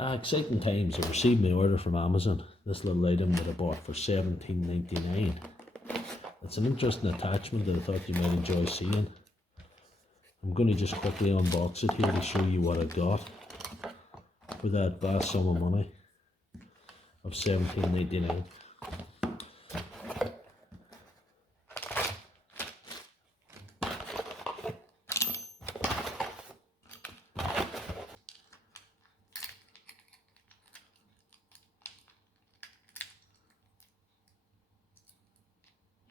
Exciting times. I received my order from Amazon. This little item that I bought for $17.99. It's an interesting attachment that I thought you might enjoy seeing. I'm going to just quickly unbox it here to show you what I got for that vast sum of money of $17.99.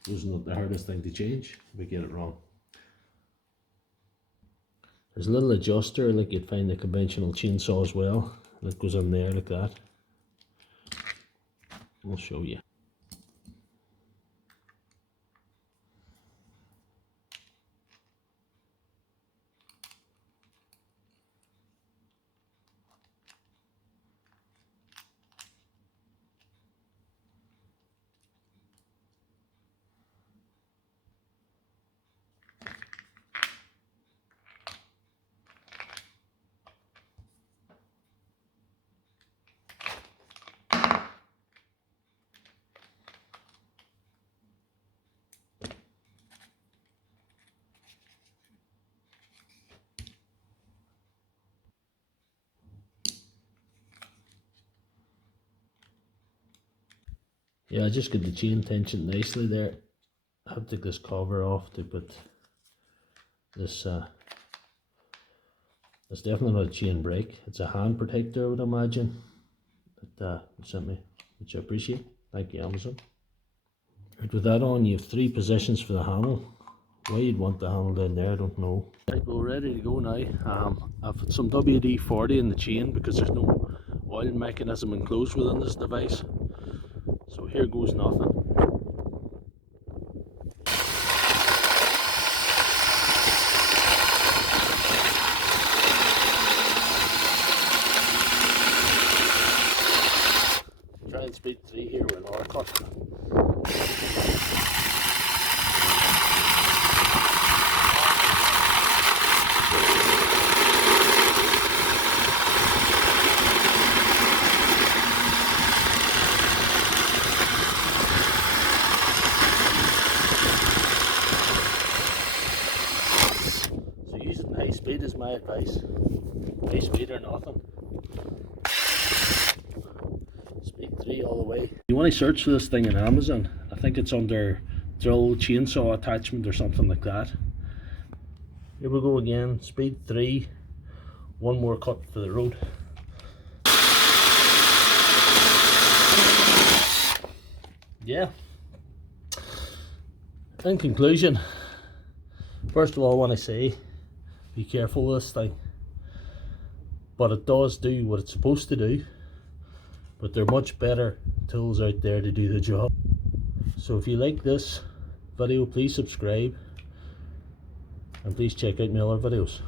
Isn't it the hardest thing to change? We get it wrong. There's a little adjuster like you'd find a conventional chainsaw as well, that goes in there like that. I'll show you. Yeah, I just got the chain tensioned nicely there. I have to take this cover off to put this, it's definitely not a chain brake. It's a hand protector, I would imagine, that you sent me, which I appreciate. Thank you, Amazon. Right, with that on, you have 3 positions for the handle. Why you'd want the handle down there, I don't know. Right, we're ready to go now. I've put some WD-40 in the chain because there's no oil mechanism enclosed within this device. So here goes nothing. Try and speed 3 here with an R cut. So using high speed is my advice. High speed or nothing. Speed 3 all the way. You want to search for this thing on Amazon, I think it's under drill chainsaw attachment or something like that. Here we go again, speed 3, 1 more cut for the road. Yeah. In conclusion, first of all I want to say, be careful with this thing. But it does do what it's supposed to do. But there are much better tools out there to do the job. So if you like this video, please subscribe. And please check out my other videos.